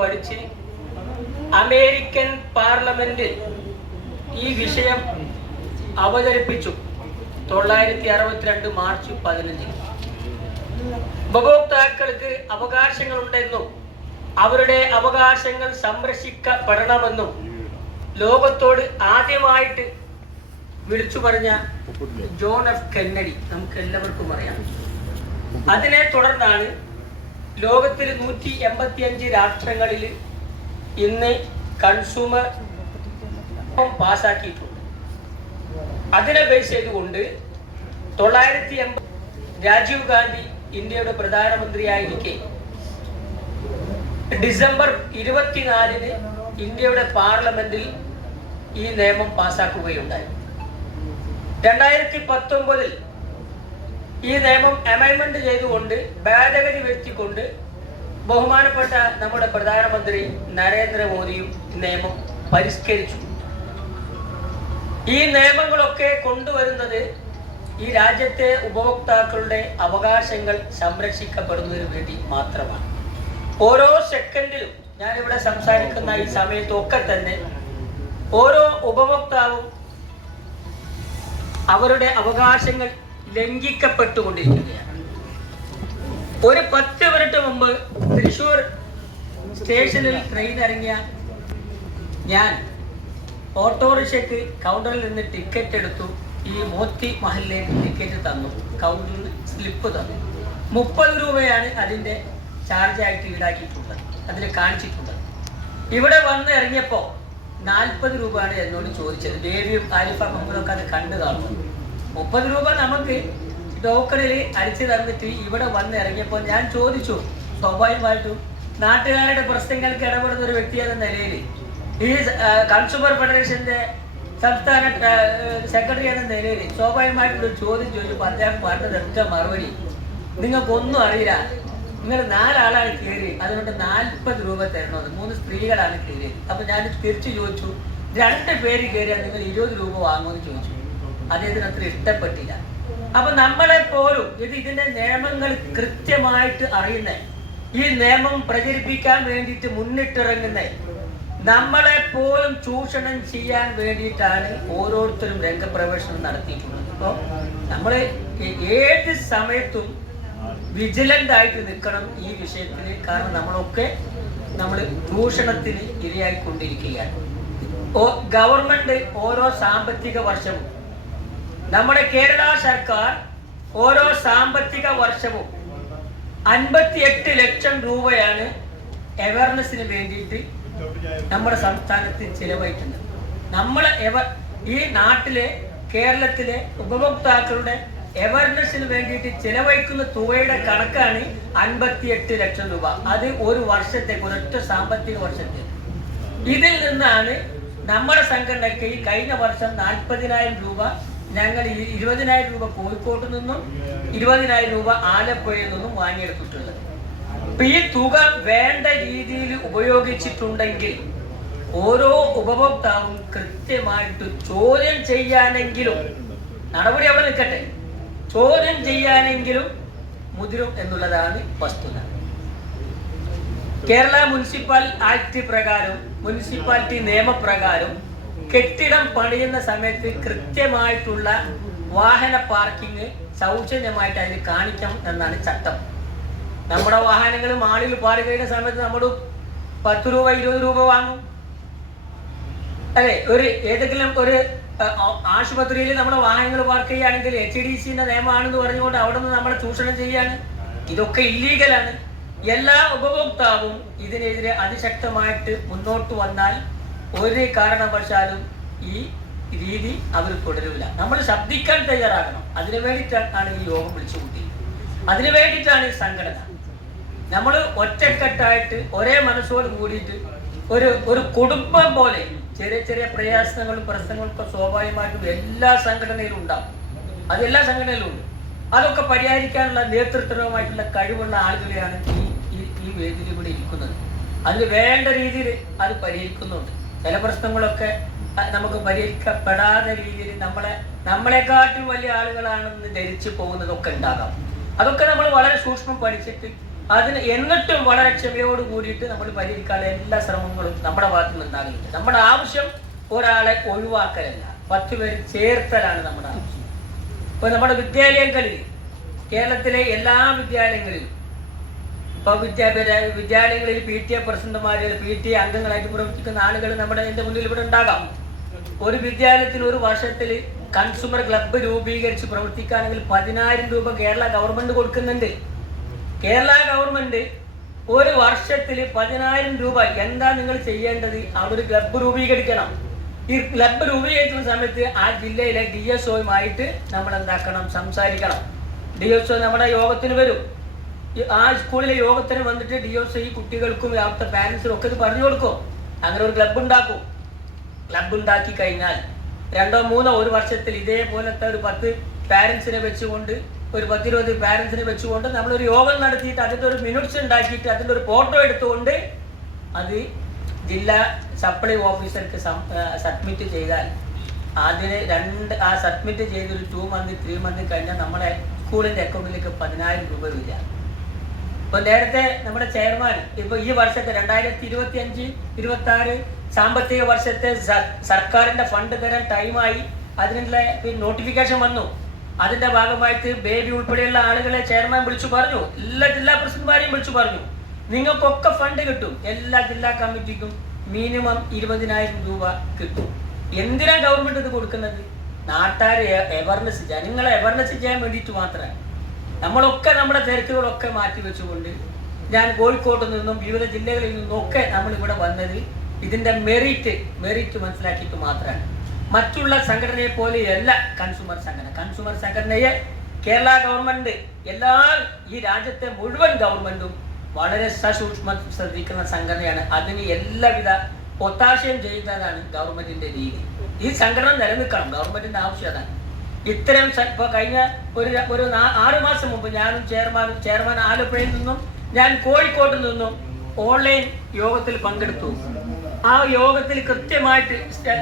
പഠിച്ച് അമേരിക്കൻ പാർലമെന്റിൽ ഈ വിഷയം അവതരിപ്പിച്ചു. 1962 മാർച്ച് 15. ഉപഭോക്താക്കൾക്ക് അവകാശങ്ങളുണ്ടെന്നും അവരുടെ അവകാശങ്ങൾ സംരക്ഷിക്കപ്പെടണമെന്നും ലോകത്തോട് ആദ്യമായിട്ട് വിളിച്ചു പറഞ്ഞ ജോൺ എഫ് കെന്നഡി നമുക്ക് എല്ലാവർക്കും അറിയാം. അതിനെ തുടർന്നാണ് ലോകത്തിൽ 185 രാഷ്ട്രങ്ങളിൽ ഇന്ന് കൺസ്യൂമർ പാസ്സാക്കിയിട്ടുണ്ട്. അതിനെ ബേസ് ചെയ്തുകൊണ്ട് 1980 രാജീവ് ഗാന്ധി ഇന്ത്യയുടെ പ്രധാനമന്ത്രിയായിരിക്കെ ഡിസംബർ 24 ഇന്ത്യയുടെ പാർലമെന്റിൽ ഈ നിയമം പാസ്സാക്കുകയുണ്ടായി. 2019 ഈ നിയമം അമെൻഡ്മെന്റ് ചെയ്തുകൊണ്ട് ഭേദഗതി വരുത്തിക്കൊണ്ട് ബഹുമാനപ്പെട്ട നമ്മുടെ പ്രധാനമന്ത്രി നരേന്ദ്രമോദിയും നിയമം പരിഷ്കരിച്ചു. ഈ നിയമങ്ങളൊക്കെ കൊണ്ടുവരുന്നത് ഈ രാജ്യത്തെ ഉപഭോക്താക്കളുടെ അവകാശങ്ങൾ സംരക്ഷിക്കപ്പെടുന്നതിന് വേണ്ടി മാത്രമാണ്. ഓരോ സെക്കൻഡിലും ഞാനിവിടെ സംസാരിക്കുന്ന ഈ സമയത്തൊക്കെ തന്നെ ഓരോ ഉപഭോക്താവും അവരുടെ അവകാശങ്ങൾ ലംഘിക്കപ്പെട്ടുകൊണ്ടിരിക്കുകയാണ്. ഒരു 10 മിനിറ്റ് മുമ്പ് തൃശ്ശൂർ സ്റ്റേഷനിൽ ട്രെയിൻ ഇറങ്ങിയ ഞാൻ ഓട്ടോറിക്ഷയ്ക്ക് കൗണ്ടറിൽ നിന്ന് ടിക്കറ്റ് എടുത്തു. ഈ മോത്തി മഹലിലേക്ക് ടിക്കറ്റ് തന്നു, കൗണ്ടറിൽ സ്ലിപ്പ് തന്നു. 30 രൂപയാണ് അതിൻ്റെ ചാർജായിട്ട് ഈടാക്കിയിട്ടുള്ളത്, അതിൽ കാണിച്ചിട്ടുള്ളത്. ഇവിടെ വന്ന് ഇറങ്ങിയപ്പോൾ 40 രൂപയാണ് എന്നോട് ചോദിച്ചത്. ബേബിയും ആരിഫ മുഹമ്മദൊക്കെ അത് കണ്ടു കാണുന്നു. 30 രൂപ നമുക്ക് ടോക്കണിൽ അടിച്ചു തന്നിട്ട് ഇവിടെ വന്ന് ഇറങ്ങിയപ്പോൾ ഞാൻ ചോദിച്ചു, സ്വാഭാവികമായിട്ടും നാട്ടുകാരുടെ പ്രശ്നങ്ങൾക്ക് ഇടപെടുന്ന ഒരു വ്യക്തി എന്ന നിലയിൽ, ഈ കൺസ്യൂമർ ഫെഡറേഷന്റെ സംസ്ഥാന സെക്രട്ടറി എന്ന നിലയിൽ സ്വാഭാവികമായിട്ടൊരു ചോദ്യം ചോദിച്ചപ്പോൾ അദ്ദേഹം പറഞ്ഞതൊക്കെ മറുപടി, നിങ്ങൾക്കൊന്നും അറിയില്ല, നിങ്ങൾ 4 ആളാണ് കയറി, അതുകൊണ്ട് 40 രൂപ തരണമെന്ന്. 3 സ്ത്രീകളാണ് കയറിയത്. അപ്പൊ ഞാൻ തിരിച്ചു ചോദിച്ചു, 2 പേര് കയറിയാൽ നിങ്ങൾ 20 രൂപ വാങ്ങുമെന്ന് ചോദിച്ചു. അദ്ദേഹത്തിന് അത്ര ഇഷ്ടപ്പെട്ടില്ല. അപ്പൊ നമ്മളെ പോലും ഇതിന്റെ നിയമങ്ങൾ കൃത്യമായിട്ട് അറിയുന്ന, ഈ നിയമം പ്രചരിപ്പിക്കാൻ വേണ്ടിയിട്ട് മുന്നിട്ടിറങ്ങുന്ന നമ്മളെ പോലും ചൂഷണം ചെയ്യാൻ വേണ്ടിയിട്ടാണ് ഓരോരുത്തരും രംഗപ്രവേശനം നടത്തിയിട്ടുള്ളത്. അപ്പോൾ നമ്മൾ ഏത് സമയത്തും വിജിലന്റ് ആയിട്ട് നിൽക്കണം ഈ വിഷയത്തിൽ. കാരണം നമ്മൾ ചൂഷണത്തിന് ഇരയായിക്കൊണ്ടിരിക്കുകയാണ്. ഗവൺമെന്റ് ഓരോ സാമ്പത്തിക വർഷവും, നമ്മുടെ കേരള സർക്കാർ ഓരോ സാമ്പത്തിക വർഷവും 58 ലക്ഷം രൂപയാണ് അവയർനെസ്സിന് വേണ്ടിയിട്ട് നമ്മുടെ സംസ്ഥാനത്ത് ചിലവഴിക്കുന്നത്. ഈ നാട്ടിലെ കേരളത്തിലെ ഉപഭോക്താക്കളുടെ അവയർനെസ്സിന് വേണ്ടിയിട്ട് ചിലവഴിക്കുന്ന തുകയുടെ കണക്കാണ് 58 ലക്ഷം രൂപ. അത് ഒരു വർഷത്തേക്ക്, ഒരൊറ്റ സാമ്പത്തിക വർഷത്തേക്ക്. ഇതിൽ നിന്നാണ് നമ്മുടെ സംഘടനയ്ക്ക് ഈ കഴിഞ്ഞ വർഷം 40,000 രൂപ ഞങ്ങൾ 20,000 രൂപ കോഴിക്കോട്ട് നിന്നും 20,000 രൂപ ആലപ്പുഴയിൽ നിന്നും വാങ്ങിയെടുത്തിട്ടുള്ളത്. അപ്പൊ ഈ തുക വേണ്ട രീതിയിൽ ഉപയോഗിച്ചിട്ടുണ്ടെങ്കിൽ ഓരോ ഉപഭോക്താവും കൃത്യമായിട്ട് ചോദ്യം ചെയ്യാനെങ്കിലും, നടപടി അവിടെ നിൽക്കട്ടെ, ചോദ്യം ചെയ്യാനെങ്കിലും മുതിരും എന്നുള്ളതാണ് വസ്തുത. കേരള മുനിസിപ്പൽ ആക്ട് പ്രകാരം, മുനിസിപ്പാലിറ്റി നിയമപ്രകാരം കെട്ടിടം പണിയുന്ന സമയത്ത് കൃത്യമായിട്ടുള്ള വാഹന പാർക്കിംഗ് സൗജന്യമായിട്ട് അതിന് കാണിക്കണം എന്നാണ് ചട്ടം. നമ്മുടെ വാഹനങ്ങൾ മാളിൽ പാർക്ക് ചെയ്യുന്ന സമയത്ത് നമ്മൾ 10 രൂപ 20 രൂപ വാങ്ങും അല്ലെ? ഏതെങ്കിലും ഒരു ആശുപത്രിയിൽ നമ്മുടെ വാഹനങ്ങൾ പാർക്ക് ചെയ്യുകയാണെങ്കിൽ HDCന്റെ നിയമമാണെന്ന് പറഞ്ഞുകൊണ്ട് അവിടെ നിന്ന് നമ്മളെ ചൂഷണം ചെയ്യാണ്. ഇതൊക്കെ ഇല്ലീഗലാണ്. എല്ലാ ഉപഭോക്താവും ഇതിനെതിരെ അതിശക്തമായിട്ട് മുന്നോട്ട് വന്നാൽ ഒരു കാരണവശാലും ഈ രീതി അവർ തുടരില്ല. നമ്മൾ ശബ്ദിക്കാൻ തയ്യാറാകണം. അതിനു വേണ്ടിയിട്ടാണ് ഈ യോഗം വിളിച്ചു കൂട്ടി, അതിനു വേണ്ടിയിട്ടാണ് ഈ സംഘടന. നമ്മൾ ഒറ്റക്കെട്ടായിട്ട് ഒരേ മനസ്സോട് കൂടിയിട്ട് ഒരു കുടുംബം പോലെ ചെറിയ ചെറിയ പ്രയാസങ്ങളും പ്രശ്നങ്ങളൊക്കെ സ്വാഭാവികമായിട്ടും എല്ലാ സംഘടനയിലും ഉണ്ടാവും. അതെല്ലാ സംഘടനയിലും ഉണ്ട്. അതൊക്കെ പരിഹരിക്കാനുള്ള നേതൃത്വമായിട്ടുള്ള കഴിവുള്ള ആളുകളെയാണ് ഈ വേദിയിൽ ഇവിടെ ഇരിക്കുന്നത്. അതിന് വേണ്ട രീതിയിൽ അത് പരിഹരിക്കുന്നുണ്ട്. ചില പ്രശ്നങ്ങളൊക്കെ നമുക്ക് പരിഹരിക്കപ്പെടാത്ത രീതിയിൽ നമ്മളെക്കാട്ടും വലിയ ആളുകളാണെന്ന് ധരിച്ചു പോകുന്നതൊക്കെ ഉണ്ടാകാം. അതൊക്കെ നമ്മൾ വളരെ സൂക്ഷ്മം പഠിച്ചിട്ട് അതിന് എന്നിട്ടും വളരെ ക്ഷമയോട് കൂടിയിട്ട് നമ്മൾ പരിഹരിക്കാനുള്ള എല്ലാ ശ്രമങ്ങളും നമ്മുടെ ഭാഗത്തു നിന്ന് ഉണ്ടാകുന്നുണ്ട്. നമ്മുടെ ആവശ്യം ഒരാളെ ഒഴിവാക്കലല്ല, 10 പേര് ചേർത്തലാണ് നമ്മുടെ ആവശ്യം. ഇപ്പൊ നമ്മുടെ വിദ്യാലയങ്ങളിൽ, കേരളത്തിലെ എല്ലാ വിദ്യാലയങ്ങളിലും ഇപ്പൊ വിദ്യാലയങ്ങളിൽ PTA പ്രസിഡന്റുമാര്, PTA അംഗങ്ങളായിട്ട് പ്രവർത്തിക്കുന്ന ആളുകൾ നമ്മുടെ എന്റെ മുന്നിൽ ഇവിടെ ഉണ്ടാകാം. ഒരു വിദ്യാലയത്തിൽ ഒരു വർഷത്തിൽ കൺസ്യൂമർ ക്ലബ്ബ് രൂപീകരിച്ച് പ്രവർത്തിക്കുകയാണെങ്കിൽ 10,000 രൂപ കേരള ഗവൺമെന്റ് കൊടുക്കുന്നുണ്ട്. കേരള ഗവൺമെന്റ് ഒരു വർഷത്തിൽ 10,000 രൂപ. എന്താ നിങ്ങൾ ചെയ്യേണ്ടത്? അവിടെ ഒരു ക്ലബ്ബ് രൂപീകരിക്കണം. ഈ ക്ലബ്ബ് രൂപീകരിക്കുന്ന സമയത്ത് ആ ജില്ലയിലെ DSOയുമായിട്ട് നമ്മൾ എന്താക്കണം? സംസാരിക്കണം. DSO നമ്മുടെ യോഗത്തിന് വരും. ആ സ്കൂളിലെ യോഗത്തിന് വന്നിട്ട് DSO ഈ കുട്ടികൾക്കും അവിടുത്തെ പാരന്റ്സിനും ഒക്കെ ഇത് പറഞ്ഞു കൊടുക്കും. അങ്ങനെ ഒരു ക്ലബ്ബ് ഉണ്ടാക്കും. ക്ലബ്ബ് ഉണ്ടാക്കി കഴിഞ്ഞാൽ 2-3 ഒരു വർഷത്തിൽ ഇതേപോലത്തെ ഒരു 10 പാരന്റ്സിനെ വെച്ചുകൊണ്ട്, ഒരു 10-20 പാരന്റ്സിനെ വെച്ചുകൊണ്ട് നമ്മളൊരു യോഗം നടത്തിയിട്ട് അതിൻ്റെ ഒരു മിനിറ്റ്സ് ഉണ്ടാക്കിയിട്ട് അതിൻ്റെ ഒരു ഫോട്ടോ എടുത്തുകൊണ്ട് അത് ജില്ലാ സപ്ലൈ ഓഫീസർക്ക് സബ്മിറ്റ് ചെയ്താൽ അതിന് സബ്മിറ്റ് ചെയ്തൊരു 2 മന്ത് 3 മന്ത് കഴിഞ്ഞാൽ നമ്മളെ സ്കൂളിൻ്റെ അക്കൗണ്ടിലേക്ക് 10,000 രൂപ വരിക. ഇപ്പൊ നേരത്തെ നമ്മുടെ ചെയർമാൻ ഇപ്പൊ ഈ വർഷത്തെ 2025-26 സാമ്പത്തിക വർഷത്തെ സർക്കാരിന്റെ ഫണ്ട് തരാൻ ടൈമായി, അതിനുള്ള നോട്ടിഫിക്കേഷൻ വന്നു. അതിന്റെ ഭാഗമായിട്ട് ബേബി ഉൾപ്പെടെയുള്ള ആളുകളെ ചെയർമാൻ വിളിച്ചു പറഞ്ഞു, എല്ലാ ജില്ലാ പ്രസിഡന്റുമാരെയും വിളിച്ചു പറഞ്ഞു, നിങ്ങൾക്കൊക്കെ ഫണ്ട് കിട്ടും. എല്ലാ ജില്ലാ കമ്മിറ്റിക്കും മിനിമം 20,000 രൂപ കിട്ടും. എന്തിനാ ഗവൺമെന്റ് ഇത് കൊടുക്കുന്നത്? നാട്ടുകാരെ അവയർനെസ്, ജനങ്ങളെ അവയർനെസ് ചെയ്യാൻ വേണ്ടിയിട്ട് മാത്രമാണ്. നമ്മളൊക്കെ നമ്മുടെ തിരക്കുകളൊക്കെ മാറ്റി വെച്ചുകൊണ്ട് ഞാൻ കോഴിക്കോട്ട് നിന്നും വിവിധ ജില്ലകളിൽ നിന്നും ഒക്കെ നമ്മൾ ഇവിടെ വന്നത് ഇതിന്റെ മെറിറ്റ് മനസ്സിലാക്കിയിട്ട് മാത്രമാണ്. മറ്റുള്ള സംഘടനയെ പോലെയല്ല കൺസ്യൂമർ സംഘടനയെ കേരള ഗവൺമെന്റ്, ഈ രാജ്യത്തെ മുഴുവൻ ഗവൺമെന്റും വളരെ സസൂക്ഷ്മം ശ്രദ്ധിക്കുന്ന സംഘടനയാണ്. അതിന് എല്ലാവിധ ഒത്താശയും ചെയ്യുന്നതാണ് ഗവൺമെന്റിന്റെ രീതി. ഈ സംഘടന നിലനിൽക്കണം, ഗവൺമെന്റിന്റെ ആവശ്യം അതാണ്. ഇത്തരം ഇപ്പൊ കഴിഞ്ഞ ഒരു 6 മാസം മുമ്പ് ഞാനും ചെയർമാൻ ആലപ്പുഴയിൽ നിന്നും ഞാൻ കോഴിക്കോട്ട് നിന്നും ഓൺലൈൻ യോഗത്തിൽ പങ്കെടുത്തു. ആ യോഗത്തിൽ കൃത്യമായിട്ട്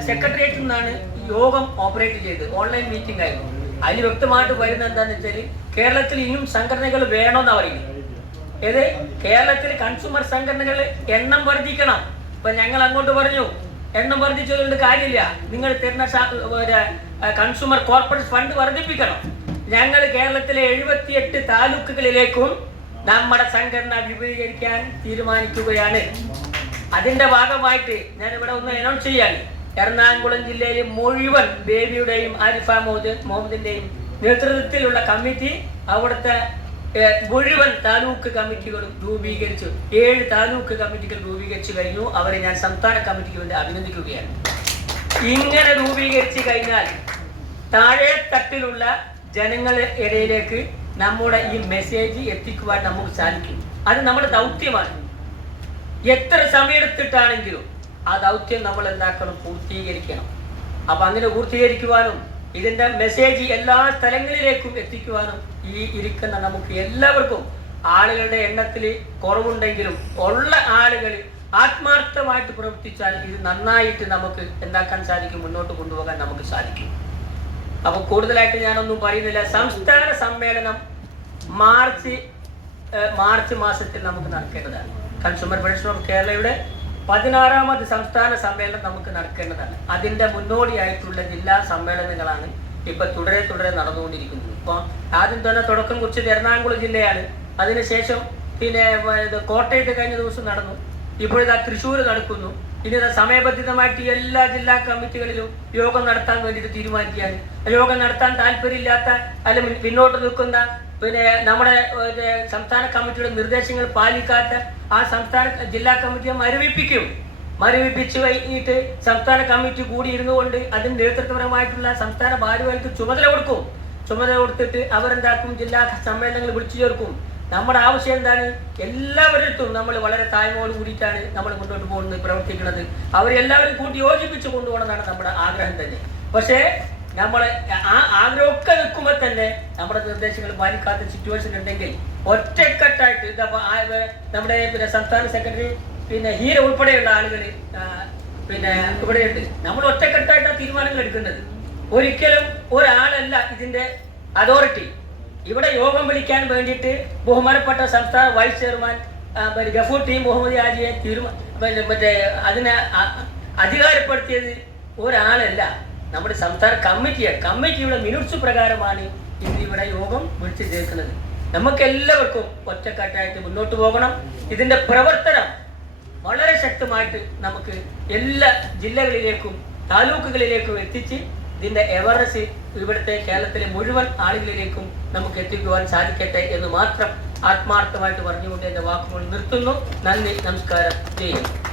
സെക്രട്ടേറിയറ്റിൽ നിന്നാണ് യോഗം ഓപ്പറേറ്റ് ചെയ്തത്. ഓൺലൈൻ മീറ്റിംഗ് ആയിരുന്നു. അതിൽ വ്യക്തമായിട്ട് വരുന്ന എന്താന്ന് വെച്ചാൽ കേരളത്തിൽ ഇനിയും സംഘടനകൾ വേണമെന്നാ പറയുന്നത്. ഏത് കേരളത്തിൽ കൺസ്യൂമർ സംഘടനകൾ എണ്ണം വർദ്ധിക്കണം. ഇപ്പൊ ഞങ്ങൾ അങ്ങോട്ട് പറഞ്ഞു, എണ്ണം വർദ്ധിച്ചതുകൊണ്ട് കാര്യമില്ല, നിങ്ങൾ തരുന്ന കൺസ്യൂമർ കോർപ്പറേറ്റ് ഫണ്ട് വർദ്ധിപ്പിക്കണം. ഞങ്ങൾ കേരളത്തിലെ 78 താലൂക്കുകളിലേക്കും നമ്മുടെ സംഘടന വിപുലീകരിക്കാൻ തീരുമാനിക്കുകയാണ്. അതിന്റെ ഭാഗമായിട്ട് ഞാൻ ഇവിടെ ഒന്ന് അനൗൺസ് ചെയ്യാൻ, എറണാകുളം ജില്ലയിലെ മുഴുവൻ ബേബിയുടെയും ആരിഫ മുഹമ്മദിന്റെയും നേതൃത്വത്തിലുള്ള കമ്മിറ്റി അവിടുത്തെ മുഴുവൻ താലൂക്ക് കമ്മിറ്റികളും രൂപീകരിച്ചു. 7 താലൂക്ക് കമ്മിറ്റികൾ രൂപീകരിച്ചു കഴിഞ്ഞു. അവരെ ഞാൻ സംസ്ഥാന കമ്മിറ്റിക്ക് വേണ്ടി അഭിനന്ദിക്കുകയാണ്. ഇങ്ങനെ രൂപീകരിച്ചു കഴിഞ്ഞാൽ താഴെ തട്ടിലുള്ള ജനങ്ങളുടെ ഇടയിലേക്ക് നമ്മുടെ ഈ മെസ്സേജ് എത്തിക്കുവാൻ നമുക്ക് സാധിക്കും. അത് നമ്മുടെ ദൗത്യമാണ്. എത്ര സമയമെടുത്തിട്ടാണെങ്കിലും ആ ദൗത്യം നമ്മൾ എന്താക്കണം? പൂർത്തീകരിക്കണം. അപ്പൊ അങ്ങനെ പൂർത്തീകരിക്കുവാനും ഇതിന്റെ മെസ്സേജ് എല്ലാ സ്ഥലങ്ങളിലേക്കും എത്തിക്കുവാനും ഈ ഇരിക്കുന്ന നമുക്ക് എല്ലാവർക്കും, ആളുകളുടെ എണ്ണത്തിൽ കുറവുണ്ടെങ്കിലും ഉള്ള ആളുകൾ ആത്മാർത്ഥമായിട്ട് പ്രവർത്തിച്ചാൽ ഇത് നന്നായിട്ട് നമുക്ക് എന്താക്കാൻ സാധിക്കും? മുന്നോട്ട് കൊണ്ടുപോകാൻ നമുക്ക് സാധിക്കും. അപ്പൊ കൂടുതലായിട്ട് ഞാനൊന്നും പറയുന്നില്ല. സംസ്ഥാന സമ്മേളനം മാർച്ച് മാസത്തിൽ നമുക്ക് നടക്കേണ്ടതാണ്. കൺസ്യൂമർ ഫെഡറേഷൻ ഓഫ് കേരളയുടെ 16ാമത് സംസ്ഥാന സമ്മേളനം നമുക്ക് നടക്കേണ്ടതാണ്. അതിന്റെ മുന്നോടിയായിട്ടുള്ള ജില്ലാ സമ്മേളനങ്ങളാണ് ഇപ്പൊ തുടരെ നടന്നുകൊണ്ടിരിക്കുന്നത്. ഇപ്പൊ ആദ്യം തന്നെ തുടക്കം കുറിച്ചത് എറണാകുളം ജില്ലയാണ്. അതിനുശേഷം പിന്നെ കോട്ടയത്ത് കഴിഞ്ഞ ദിവസം നടന്നു. ഇപ്പോഴിതാ തൃശ്ശൂർ നടക്കുന്നു. ഇനി സമയബന്ധിതമായിട്ട് എല്ലാ ജില്ലാ കമ്മിറ്റികളിലും യോഗം നടത്താൻ വേണ്ടിയിട്ട് തീരുമാനിക്കുകയാണ്. യോഗം നടത്താൻ താല്പര്യമില്ലാത്ത അല്ലെങ്കിൽ പിന്നോട്ട് നിൽക്കുന്ന പിന്നെ നമ്മുടെ സംസ്ഥാന കമ്മിറ്റിയുടെ നിർദ്ദേശങ്ങൾ പാലിക്കാത്ത ആ ജില്ലാ കമ്മിറ്റിയെ മരവിപ്പിച്ചു കഴിഞ്ഞിട്ട് സംസ്ഥാന കമ്മിറ്റി കൂടി ഇരുന്നുകൊണ്ട് അതിന് നേതൃത്വപരമായിട്ടുള്ള സംസ്ഥാന ഭാരവാഹികൾക്ക് ചുമതല കൊടുത്തിട്ട് അവരെന്താക്കും? ജില്ലാ സമ്മേളനങ്ങൾ വിളിച്ചു ചേർക്കും. നമ്മുടെ ആവശ്യം എന്താണ്? എല്ലാവരിടത്തും നമ്മൾ വളരെ താഴ്മയോട് കൂടിയിട്ടാണ് നമ്മൾ മുന്നോട്ട് പോകുന്നത്, പ്രവർത്തിക്കുന്നത്. അവരെല്ലാവരും കൂട്ടി യോജിപ്പിച്ചു കൊണ്ടുപോകണമെന്നാണ് നമ്മുടെ ആഗ്രഹം തന്നെ. പക്ഷേ നമ്മൾ ആ ആഗ്രഹമൊക്കെ നിൽക്കുമ്പോൾ തന്നെ നമ്മുടെ നിർദ്ദേശങ്ങൾ പാലിക്കാത്ത സിറ്റുവേഷൻ ഉണ്ടെങ്കിൽ ഒറ്റക്കെട്ടായിട്ട് നമ്മുടെ സംസ്ഥാന സെക്രട്ടറി ഹീര ഉൾപ്പെടെയുള്ള ആളുകൾ ഇവിടെയുണ്ട്. നമ്മൾ ഒറ്റക്കെട്ടായിട്ടാണ് തീരുമാനങ്ങൾ എടുക്കേണ്ടത്. ഒരിക്കലും ഒരാളല്ല ഇതിന്റെ അതോറിറ്റി. ഇവിടെ യോഗം വിളിക്കാൻ വേണ്ടിയിട്ട് ബഹുമാനപ്പെട്ട സംസ്ഥാന vice chairman Gafoor T Muhammad ഹാജിയെ മറ്റേ അതിനെ അധികാരപ്പെടുത്തിയത് ഒരാളല്ല, നമ്മുടെ സംസ്ഥാന കമ്മിറ്റിയുടെ മിനിറ്റ്സ് പ്രകാരമാണ് ഇന്ന് ഇവിടെ യോഗം വിളിച്ചു ചേർക്കുന്നത്. നമുക്ക് എല്ലാവർക്കും ഒറ്റക്കെട്ടായിട്ട് മുന്നോട്ട് പോകണം. ഇതിന്റെ പ്രവർത്തനം വളരെ ശക്തമായിട്ട് നമുക്ക് എല്ലാ ജില്ലകളിലേക്കും താലൂക്കുകളിലേക്കും എത്തിച്ച് ഇതിന്റെ അവയർനെസ് ഇവിടുത്തെ കേരളത്തിലെ മുഴുവൻ ആളുകളിലേക്കും നമുക്ക് എത്തിക്കുവാൻ സാധിക്കട്ടെ എന്ന് മാത്രം ആത്മാർത്ഥമായിട്ട് പറഞ്ഞുകൊണ്ട് എന്റെ വാക്കുകൾ നിർത്തുന്നു. നന്ദി, നമസ്കാരം, ജയ് ഹിന്ദ്.